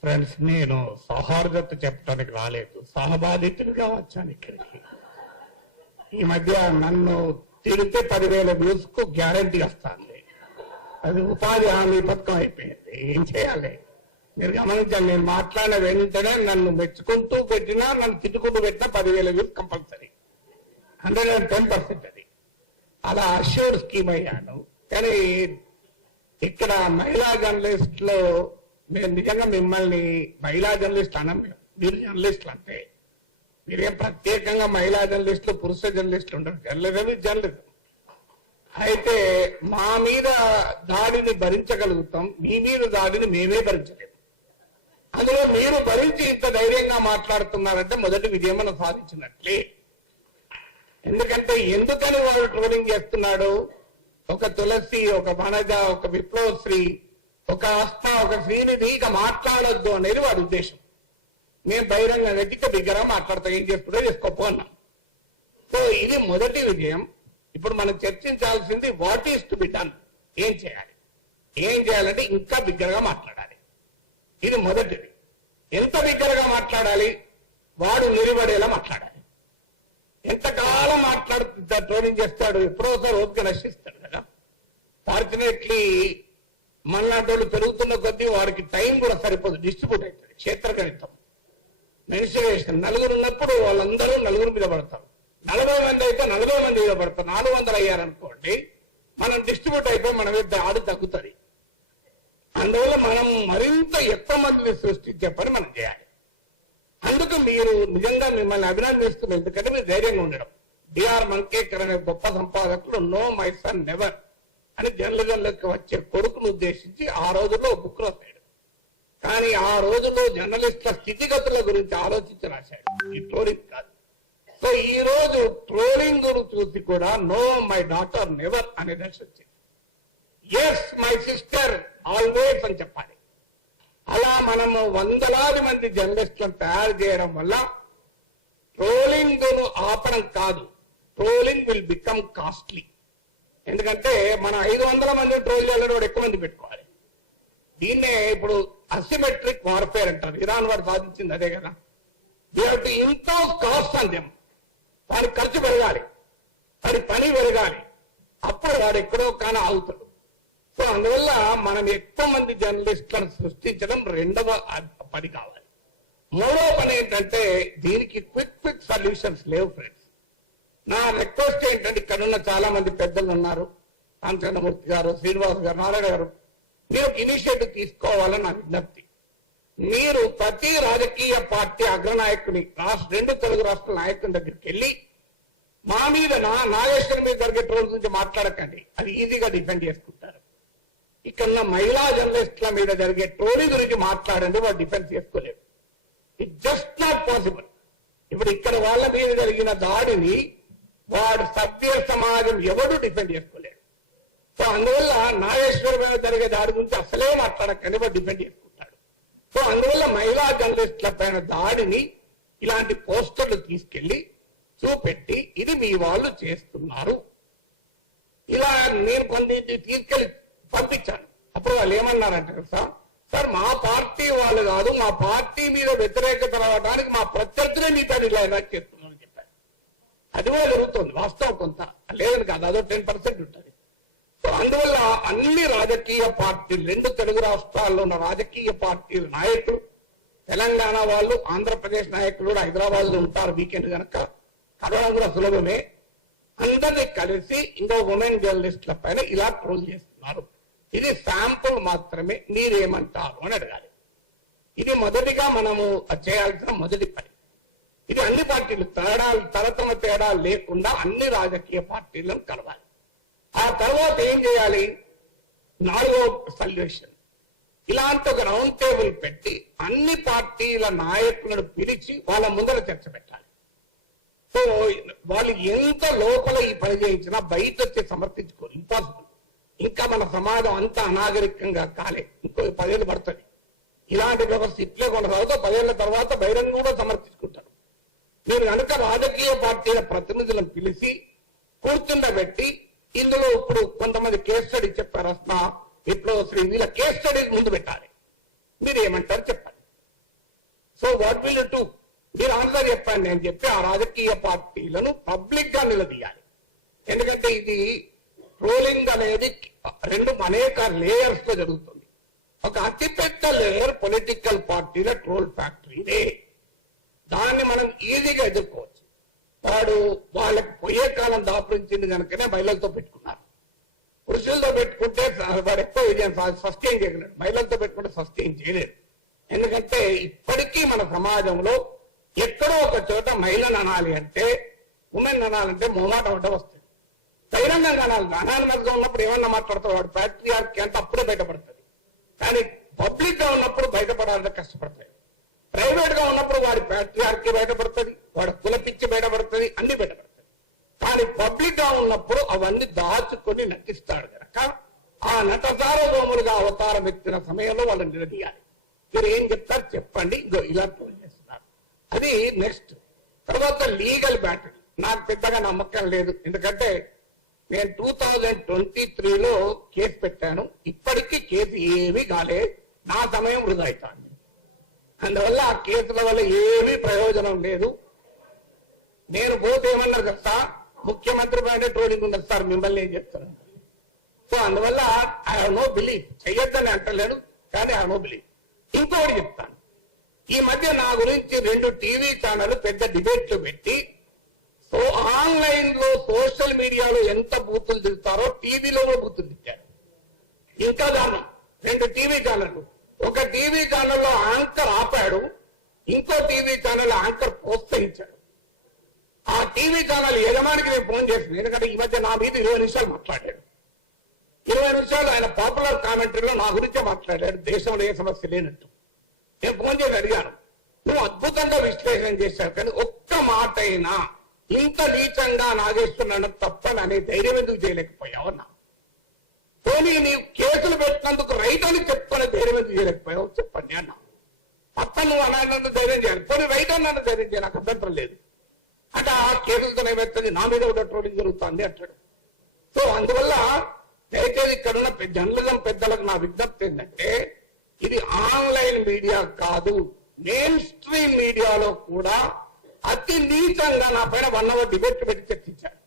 Friends, నేను సౌహార్దత చెప్పడానికి రాలేదు, సహబాధితుడిగా వచ్చాను ఇక్కడికి. ఈ మధ్య నన్ను తిరిగితే 10,000 వ్యూస్ కు గ్యారంటీ వస్తుంది. అది ఉపాధి హామీ పథకం అయిపోయింది. ఏం చేయాలి మీరు గమనించాలి. నేను మాట్లాడిన వెంటనే నన్ను మెచ్చుకుంటూ పెట్టినా, నన్ను తిట్టుకుంటూ పెట్టినా 10,000 వ్యూస్ కంపల్సరీ, 110%. అది అలా అష్యూర్డ్ స్కీమ్ అయ్యాను. కానీ ఇక్కడ మహిళా జర్నలిస్ట్ లో నేను నిజంగా మిమ్మల్ని మహిళా జర్నలిస్ట్ అనం, మీరు జర్నలిస్టులు అంతే. మీరేం ప్రత్యేకంగా మహిళా జర్నలిస్టులు పురుష జర్నలిస్టులు ఉండరు. జర్నలిజం అయితే మా మీద దాడిని భరించగలుగుతాం, మీ మీద దాడిని మేమే భరించలేము. అందులో మీరు భరించి ఇంత ధైర్యంగా మాట్లాడుతున్నారంటే మొదటి విజయం మనం సాధించినట్లే. ఎందుకని వాళ్ళు ట్రోలింగ్ చేస్తున్నాడు? ఒక తులసి, ఒక వనజ, ఒక విప్లవశ్రీ, ఒక ఆస్మా, ఒక శ్రీనిధి ఇక మాట్లాడొద్దు అనేది వాడి ఉద్దేశం. మేము బహిరంగ నెట్టిక బిగ్గరగా మాట్లాడతాం, ఏం చేసుకుంటే చేసుకోపో అన్నాం. సో ఇది మొదటి విజయం. ఇప్పుడు మనం చర్చించాల్సింది what is to be done. ఏం చేయాలంటే ఇంకా బిగ్గరగా మాట్లాడాలి. ఇది మొదటిది. ఎంత బిగ్గరగా మాట్లాడాలి? వాడు నిలబడేలా మాట్లాడాలి. ఎంతకాలం మాట్లాడుతుంటా ట్రోలింగ్ చేస్తాడు, ఎప్పుడోసారి ఓపిక నశిస్తాడు కదా. ఫార్చునేట్లీ మనలాంటి పెరుగుతున్న కొద్దీ వాడికి టైం కూడా సరిపోదు, డిస్ట్రిబ్యూట్ అవుతుంది. క్షేత్రగణితం, మెన్సురేషన్. నలుగురు ఉన్నప్పుడు వాళ్ళందరూ నలుగురు మీద పడతారు. 40 మంది అయితే 40 మంది మీద పడతారు. 400 అయ్యారనుకోండి, మనం డిస్ట్రిబ్యూట్ అయిపోయి మన మీద ఆడు తగ్గుతుంది. అందువల్ల మనం మరింత ఎక్కువ మందిని సృష్టించే పని మనం చేయాలి. అందుకు మీరు నిజంగా మిమ్మల్ని అభినందిస్తున్నాం, ఎందుకంటే మీరు ధైర్యంగా ఉండడం. డిఆర్ మంకేకర్ అనే గొప్ప సంపాదకులు నో మై సన్ నెవర్ అని జర్నలిజంలోకి వచ్చే కొడుకును ఉద్దేశించి ఆ రోజుల్లో బుక్ రాశాడు. కానీ ఆ రోజుల్లో జర్నలిస్టుల స్థితిగతుల గురించి ఆలోచించి రాశాడు, ఈ ట్రోలింగ్ కాదు. సో ఈ రోజు ట్రోలింగ్ చూసి కూడా నో మై డాటర్ నెవర్ అనే దశ వచ్చింది. ఎస్ మై సిస్టర్ ఆల్వేస్ అని చెప్పాలి. అలా మనము వందలాది మంది జర్నలిస్టులను తయారు చేయడం వల్ల ట్రోలింగ్ ను ఆపడం కాదు, ట్రోలింగ్ విల్ బికమ్ కాస్ట్లీ. ఎందుకంటే మనం 500 మంది ట్రోల్ చేయాలని వాడు ఎక్కువ మంది పెట్టుకోవాలి. దీన్నే ఇప్పుడు అసిమెట్రిక్ వార్ఫేర్ అంటారు. ఇరాన్ వాడు సాధించింది అదే కదా. ఇంపోజ్ కాస్ట్ అని చెప్పి వాడి ఖర్చు పెరగాలి, వాడి పని పెరగాలి, అప్పుడు వాడు ఎక్కడో కానీ ఆగుతాడు. సో అందువల్ల మనం ఎక్కువ మంది జర్నలిస్టులను సృష్టించడం రెండవ పని కావాలి. మూడవ పని ఏంటంటే దీనికి క్విక్ సొల్యూషన్స్ లేవు ఫ్రెండ్స్. నా రిక్వెస్ట్ ఏంటంటే ఇక్కడ ఉన్న చాలా మంది పెద్దలు ఉన్నారు, రామచంద్రమూర్తి గారు, శ్రీనివాస్ గారు, నారాయణ గారు, మీరు ఇనిషియేటివ్ తీసుకోవాలని నా విజ్ఞప్తి. మీరు ప్రతి రాజకీయ పార్టీ అగ్రనాయకుని 2 తెలుగు రాష్ట్రాల నాయకుల దగ్గరికి వెళ్ళి మా మీద నాగేశ్వరం మీద జరిగే ట్రోల్ గురించి మాట్లాడకండి, అది ఈజీగా డిఫెండ్ చేసుకుంటారు. ఇక్కడ మహిళా జర్నలిస్టుల మీద జరిగే ట్రోలింగ్ గురించి మాట్లాడండి, వాడు డిఫెండ్ చేసుకోలేడు. It just not possible. ఇప్పుడు ఇక్కడ వాళ్ళ మీద జరిగిన దాడిని వాడు సభ్య సమాజం ఎవడు డిఫెండ్ చేసుకోలేడు. సో అందువల్ల నాగేశ్వరం మీద జరిగే దాడి గురించి అసలే మాట్లాడకండి, వాడు డిఫెండ్ చేసుకుంటాడు. సో అందువల్ల మహిళా జర్నలిస్టుల పైన దాడిని ఇలాంటి పోస్టర్లు తీసుకెళ్లి చూపెట్టి ఇది మీ వాళ్ళు చేస్తున్నారు, ఇలా నేను కొన్ని తీసుకెళ్లి పంపించాను. అప్పుడు వాళ్ళు ఏమన్నారంటే సార్ మా పార్టీ వాళ్ళు కాదు, మా పార్టీ మీద వ్యతిరేకత రావడానికి మా ప్రత్యర్థులే మీ పని ఇలా ఎలా చేస్తున్నారని చెప్పారు. అది కూడా జరుగుతుంది వాస్తవం, కొంత లేదని కాదు, అదో 10% ఉంటుంది. సో అందువల్ల అన్ని రాజకీయ పార్టీలు, 2 తెలుగు రాష్ట్రాల్లో ఉన్న రాజకీయ పార్టీల నాయకులు, తెలంగాణ వాళ్ళు, ఆంధ్రప్రదేశ్ నాయకులు కూడా హైదరాబాద్ లో ఉంటారు వీకెండ్ కనుక కలవడం కూడా సులభమే. అందరినీ కలిసి ఇంకో ఉమెన్ జర్నలిస్టుల పైన ఇలా ట్రోల్ చేస్తున్నారు. ఇది శాంపుల్ మాత్రమే, మీరేమంటారు అని అడగాలి. ఇది మొదటిగా మనము చేయాల్సిన మొదటి పని. ఇది అన్ని పార్టీలు తరతమ తేడా లేకుండా అన్ని రాజకీయ పార్టీలను కలవాలి. ఆ తర్వాత ఏం చేయాలి? 4వ సొల్యూషన్, ఇలాంటి ఒక రౌండ్ టేబుల్ పెట్టి అన్ని పార్టీల నాయకులను పిలిచి వాళ్ళ ముందర చర్చ పెట్టాలి. సో వాళ్ళు ఎంత లోపల ఈ పని చేయించినా బయట వచ్చి సమర్థించుకోరు, ఇంపాసిబుల్. ఇంకా మన సమాజం అంతా అనాగరికంగా కాలే, ఇంకో 10 ఏళ్ళు పడుతుంది. ఇలాంటి వ్యవస్థ ఇట్లే కొనసాగుతూ 10 ఏళ్ల తర్వాత బహిరంగ కూడా సమర్థించుకుంటారు. మీరు కనుక రాజకీయ పార్టీల ప్రతినిధులను పిలిచి కూర్చుండబెట్టి ఇందులో ఇప్పుడు కొంతమంది కేస్ స్టడీ చెప్పారు, అస్మా, విప్లవశ్రీ, వీళ్ళ కేస్ స్టడీస్ ముందు పెట్టాలి. మీరు ఏమంటారు చెప్పండి. Will you do? మీరు ఆన్సర్ చెప్పండి అని చెప్పి ఆ రాజకీయ పార్టీలను పబ్లిక్ గా నిలదీయాలి. ఎందుకంటే ఇది ట్రోలింగ్ అనేది అనేక లేయర్స్ లో జరుగుతుంది. ఒక అతిపెద్ద లేయర్ పొలిటికల్ పార్టీల ట్రోల్ ఫ్యాక్టరీనే. దాన్ని మనం ఈజీగా ఎదుర్కోవచ్చు. వాళ్ళకి పోయే కాలం దాపురించింది కనుకనే మహిళలతో పెట్టుకున్నారు. పురుషులతో పెట్టుకుంటే వాడు ఎక్కువ విజయం సస్టైన్ చేయగలడు. మహిళలతో పెట్టుకుంటే సస్టైన్ చేయలేరు. ఎందుకంటే ఇప్పటికీ మన సమాజంలో ఎక్కడో ఒక చోట మహిళను అనాలి అంటే, ఉమెన్ అనాలంటే మొహమాట ఒకటి వస్తుంది. బహిరంగంగా అనాలి. అనానిమస్గా ఉన్నప్పుడు ఏమన్నా మాట్లాడతాడు, వాడు ప్యాట్రియార్కీ అంటే అప్పుడే బయటపడుతుంది. కానీ పబ్లిక్ గా ఉన్నప్పుడు బయటపడాలంటే కష్టపడతాయి. ప్రైవేట్ గా ఉన్నప్పుడు వాడి ప్యాట్రియార్కీ బయటపడుతుంది, వాడి కులపిచ్చి బయటపడుతుంది, అన్ని బయటపడుతుంది. కానీ పబ్లిక్ గా ఉన్నప్పుడు అవన్నీ దాచుకొని నటిస్తాడు కనుక ఆ నటసారభౌములుగా అవతారం ఎత్తిన సమయంలో వాళ్ళని నిలదీయాలి. మీరు ఏం చెప్తారు చెప్పండి, ఇంకో ఇలా ట్రోల్ చేస్తున్నారు. అది నెక్స్ట్. తర్వాత లీగల్ బ్యాటిల్ నాకు పెద్దగా నమ్మకం లేదు. ఎందుకంటే నేను 2023లో కేసు పెట్టాను. ఇప్పటికీ కేసు ఏమీ కాలే. నా సమయం వృధా అవుతాను. అందువల్ల ఆ కేసుల వల్ల ఏమీ ప్రయోజనం లేదు. నేను పోతే ఏమన్నారు కదా, ముఖ్యమంత్రి పైన ట్రోలింగ్ ఉన్నది సార్, మిమ్మల్ని ఏం చెప్తాను. సో అందువల్ల ఐ హావ్ నో బిలీఫ్. చెయ్యొద్దని అంటలేను, కానీ ఐ హావ్ నో బిలీఫ్. ఇంకోటి చెప్తాను. ఈ మధ్య నా గురించి 2 టీవీ ఛానల్ పెద్ద డిబేట్లు పెట్టి, సో ఆన్లైన్ లో సోషల్ మీడియాలో ఎంత బూతులు తిరుగుతారో టీవీలో కూడా బూతులు తిట్టారు. ఇంకా దారుణం. 2 టీవీ ఛానళ్లు. ఒక టీవీ ఛానల్లో యాంకర్ ఆపాడు, ఇంకో టీవీ ఛానల్ యాంకర్ ప్రోత్సహించాడు. ఆ టీవీ ఛానల్ యజమానికి నేను ఫోన్ చేసింది. ఎందుకంటే ఈ మధ్య నా మీద 20 నిమిషాలు మాట్లాడాడు. 20 నిమిషాలు ఆయన పాపులర్ కామెంటరీలో నా గురించే మాట్లాడాడు, దేశంలో ఏ సమస్య లేనట్టు. నేను ఫోన్ చేసి అడిగాను, నువ్వు అద్భుతంగా విశ్లేషణ చేశావు, కానీ ఒక్క మాట అయినా ఇంత నీచంగా నాగేశ్వరరావు తప్పని అనే ధైర్యం ఎందుకు చేయలేకపోయావు అన్నా. పోనీ నీవు కేసులు పెట్టినందుకు రైట్ అని చెప్పుకునే ధైర్యం ఎందుకు చేయలేకపోయావు చెప్పండి అన్నా. తప్ప నువ్వు అనాలన్న ధైర్యం చేయాలి, పోనీ రైట్ అన్న ధైర్యం చేయాలి, నాకు అభ్యంతరం లేదు. అంటే ఆ కేసులతో ఏమవుతుంది, నా మీద కూడా ట్రోలింగ్ జరుగుతుంది అంటాడు. సో అందువల్ల దయచేసి ఇక్కడున్న జర్నలిజం పెద్దలకు నా విజ్ఞప్తి ఏంటంటే, ఇది ఆన్లైన్ మీడియా కాదు, మెయిన్ స్ట్రీమ్ మీడియాలో కూడా అతి నీచంగా నా పైన 1 hour డిబేట్ పెట్టి చర్చించారు.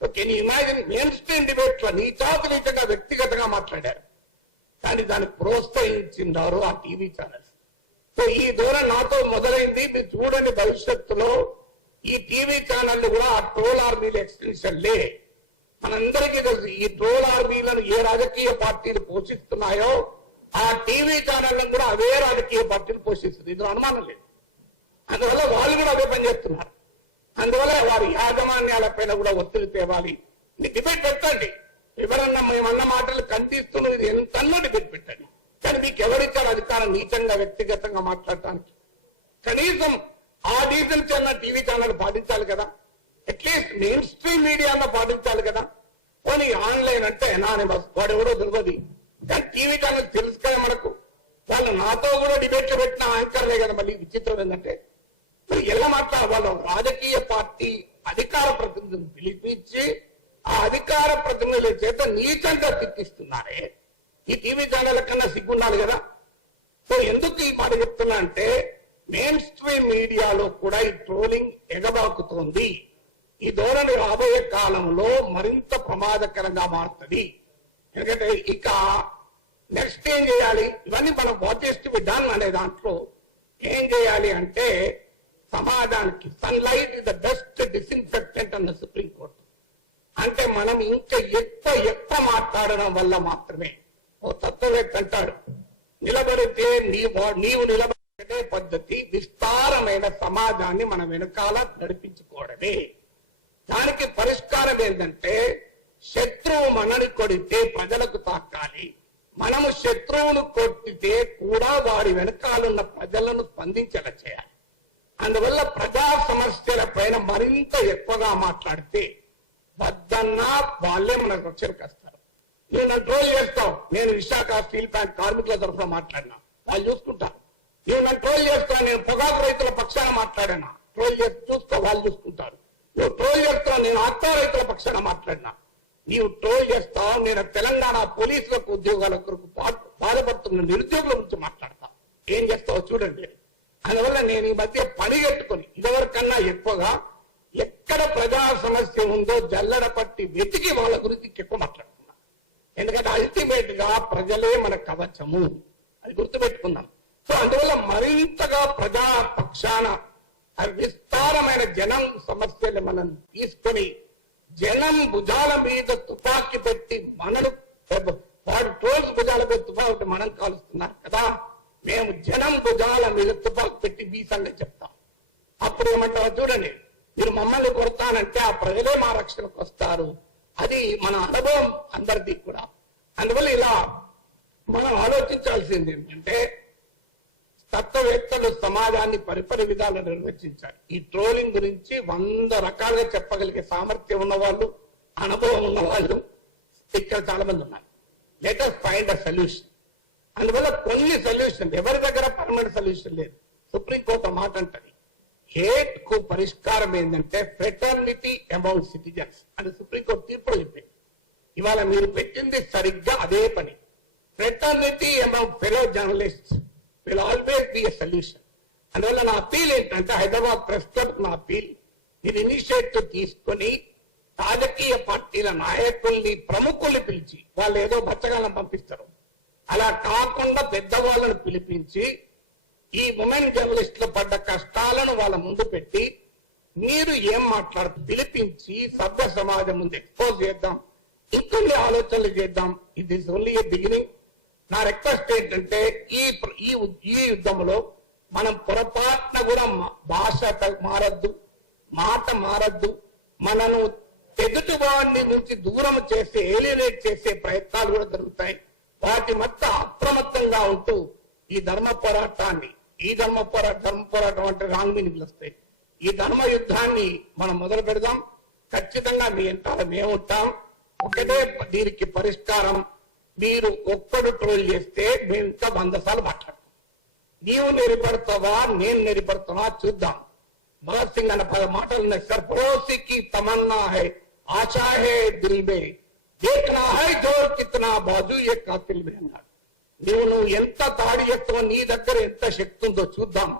So can you imagine, main stream debate లో నీచంగా వ్యక్తిగతంగా మాట్లాడారు. కానీ దాన్ని ప్రోత్సహించినారు ఆ టీవీ ఛానల్స్. సో ఈ దూరం నాతో మొదలైంది. మీరు చూడండి, భవిష్యత్తులో ఈ టీవీ ఛానళ్లు కూడా ఆ ట్రోల్ ఆర్మీల ఎక్స్టెన్షన్లే. మనందరికీ తెలుసు ఈ ట్రోల్ ఆర్మీలను ఏ రాజకీయ పార్టీలు పోషిస్తున్నాయో ఆ టీవీ ఛానళ్లను కూడా అవే రాజకీయ పార్టీలు పోషిస్తుంది. ఇందులో అనుమానం లేదు. అందువల్ల వాళ్ళు కూడా అదే పని చేస్తున్నారు. అందువల్ల వారి యాజమాన్యాల పైన కూడా ఒత్తిడి తేవాలి. డిబేట్ పెట్టండి. ఎవరన్నా మేమన్న మాటలు ఖండిస్తున్నది, ఇది ఎంతన్నా డిబేట్ పెట్టండి. కానీ మీకు ఎవరిచ్చారు అధికారం నీచంగా వ్యక్తిగతంగా మాట్లాడటానికి? కనీసం ఆ డీసెన్సీ అన్న టీవీ ఛానల్ పాటించాలి కదా, అట్లీస్ట్ మెయిన్ స్ట్రీమ్ మీడియా అన్న పాటించాలి కదా. పోనీ ఆన్లైన్ అంటే అనానిమస్, వాడు ఎవరో తెలియదు. కానీ టీవీ ఛానల్ తెలుసు కదా మనకు. వాళ్ళు నాతో కూడా డిబేట్లు పెట్టిన యాంకర్లే కదా. మళ్ళీ విచిత్రం ఏంటంటే, మరి ఎలా మాట్లాడాలి? వాళ్ళు రాజకీయ పార్టీ అధికార ప్రతినిధులను పిలిపించి ఆ అధికార ప్రతినిధుల చేత నీచంగా తిట్టిస్తున్నారే. ఈ టీవీ ఛానల్ కన్నా సిగ్గుండాలి కదా. సో ఎందుకు ఈ మాట చెప్తున్నా అంటే, మెయిన్ స్ట్రీమ్ మీడియాలో కూడా ఈ ట్రోలింగ్ ఎగబాకుతోంది. ఈ ధోరణి రాబోయే కాలంలో మరింత ప్రమాదకరంగా మారుతుంది. ఎందుకంటే ఇక నెక్స్ట్ ఏం చేయాలి, ఇవన్నీ మనం what is to be done అనే దాంట్లో ఏం చేయాలి అంటే, సమాజానికి sunlight is the best disinfectant అన్న సుప్రీంకోర్టు. అంటే మనం ఇంకా ఎక్కువ మాట్లాడడం వల్ల మాత్రమే. ఓ తత్వవేత్త అంటాడు, నిలబడితే నీవు నిలబడే పద్ధతి విస్తారమైన సమాజాన్ని మన వెనకాల నడిపించుకోవడమే. దానికి పరిష్కారం ఏంటంటే, శత్రువు మనని కొడితే ప్రజలకు తాకాలి, మనము శత్రువును కొట్టితే కూడా వారి వెనకాలన్న ప్రజలను స్పందించేలా చేయాలి. అందువల్ల ప్రజా సమస్యల పైన మరింత ఎక్కువగా మాట్లాడితే వద్దన్నా వాళ్ళే మనకు రక్షణకు వస్తారు. నువ్వు నన్ను ట్రోల్ చేస్తావు, నేను విశాఖ స్టీల్ ప్లాంట్ కార్మికుల తరఫున మాట్లాడినా, వాళ్ళు చూసుకుంటారు. నువ్వు నన్ను ట్రోల్ చేస్తావు, నేను పొగాకు రైతుల పక్షాన మాట్లాడినా, ట్రోల్ చేసి చూసుకో, వాళ్ళు చూసుకుంటారు. నువ్వు ట్రోల్ చేస్తావు, నేను ఆత్మ రైతుల పక్షాన మాట్లాడినా, నీవు ట్రోల్ చేస్తావు, నేను తెలంగాణ పోలీసులకు ఉద్యోగాల కొరకు బాధపడుతున్న నిరుద్యోగుల గురించి మాట్లాడతా. ఏం చేస్తావో చూడండి. అందువల్ల నేను ఈ మధ్య పనిగట్టుకుని ఇదివరకన్నా ఎక్కువగా ఎక్కడ ప్రజా సమస్య ఉందో జల్లడ పట్టి వెతికి వాళ్ళ గురించి ఎక్కువ మాట్లాడుతున్నా. ఎందుకంటే అల్టిమేట్ గా ప్రజలే మన కవచము, అది గుర్తుపెట్టుకుందాం. సో అందువల్ల మరింతగా ప్రజా పక్షాన విస్తారమైన జనం సమస్యలు మనం తీసుకొని జనం భుజాల మీద తుపాకీ పెట్టి మనను వాడు ట్రోల్స్ భుజాల మీద తుపాకి మనం కాలుస్తున్నారు కదా, మేము జనం భుజాల మీద తుపాకి పెట్టి మీ సంగతి చెప్తాం. అప్పుడు ఏమంటారో చూడండి, మీరు మమ్మల్ని కొడతానంటే ఆ ప్రజలే మా రక్షణకు వస్తారు. అది మన అనుభవం అందరిది కూడా. అందువల్ల ఇలా మనం ఆలోచించాల్సింది ఏంటంటే తత్వవేత్తలు సమాజాన్ని పరిపరి విధాలు నిర్వచించారు. ఈ ట్రోలింగ్ గురించి 100 రకాలుగా చెప్పగలిగే సామర్థ్యం ఉన్నవాళ్ళు, అనుభవం ఉన్నవాళ్ళు ఇక్కడ చాలా మంది ఉన్నారు. Let us find a solution. అందువల్ల కొన్ని సొల్యూషన్, ఎవరి దగ్గర పర్మనెంట్ సొల్యూషన్ లేదు. సుప్రీంకోర్టు మాట అంటది, హేట్ కు పరిష్కారం ఏంటంటే ఫ్రెటర్నిటీ అమౌంట్ సిటిజన్స్ అని సుప్రీంకోర్టు తీర్పులో చెప్పింది. ఇవాళ మీరు పెట్టింది సరిగ్గా అదే పని. Fraternity amount fellow journalist will always be a solution. అందువల్ల నా అపీల్ ఏంటంటే హైదరాబాద్ ప్రెస్ క్లబ్ నా అపీల్, మీరు ఇనిషియేటివ్ తీసుకొని రాజకీయ పార్టీల నాయకుల్ని ప్రముఖుల్ని పిలిచి, వాళ్ళు ఏదో బచ్చగాలను పంపిస్తారు, అలా కాకుండా పెద్దవాళ్ళను పిలిపించి ఈ ఉమెన్ జర్నలిస్టులు పడ్డ కష్టాలను వాళ్ళ ముందు పెట్టి మీరు ఏం మాట్లాడుతూ పిలిపించి సభ్య సమాజం ముందు ఎక్స్పోజ్ చేద్దాం, ఇంకొన్ని ఆలోచనలు చేద్దాం. It is only A beginning. నా రిక్వెస్ట్ ఏంటంటే ఈ యుద్ధంలో మనం పొరపాటున కూడా భాష మారద్దు, మాట మారద్దు. మనను ఎదుటివాడిని నుంచి దూరం చేసే, ఏలియనేట్ చేసే ప్రయత్నాలు కూడా జరుగుతాయి. వాటి మధ్య అప్రమత్తంగా ఉంటూ ఈ ధర్మ పోరాటం అంటే రాంగ్ మీనింగ్లు వస్తాయి. ఈ ధర్మ యుద్ధాన్ని మనం మొదలు పెడదాం. ఖచ్చితంగా మీ వెంటాల మేముంటాం. ఒకటే దీనికి పరిష్కారం, మీరు ఒక్కడు ట్రోల్ చేస్తే మేము ఇంకా 100 సార్లు మాట్లాడతాం. నీవు నెరిపడతావా నేను నెరిపడతావా చూద్దాం. భగత్ సింగ్ అన్న 10 మాటలు ఉన్నాయి సార్. పడోసీకి తమన్నా హై, ఆశా హై దిల్ మే, దేఖ్నా హై జోర్ కిత్నా బాజు ఏ కాతిల్ మే అన్నాడు. నువ్వు ఎంత తాడి చేస్తావో, నీ దగ్గర ఎంత శక్తి ఉందో చూద్దాం,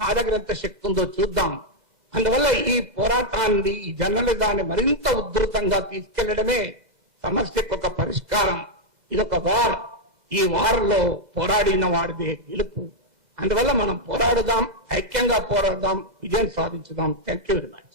నా దగ్గర ఎంత శక్తి ఉందో చూద్దాం. అందువల్ల ఈ పోరాటాన్ని, ఈ జర్నలిజాన్ని మరింత ఉధృతంగా తీసుకెళ్లడమే సమస్యకు ఒక పరిష్కారం. ఇదొక వార్. ఈ వార్లో పోరాడిన వాడిదే గెలుపు. అందువల్ల మనం పోరాడుదాం, ఐక్యంగా పోరాడదాం, విజయం సాధించుదాం. Thank you very much.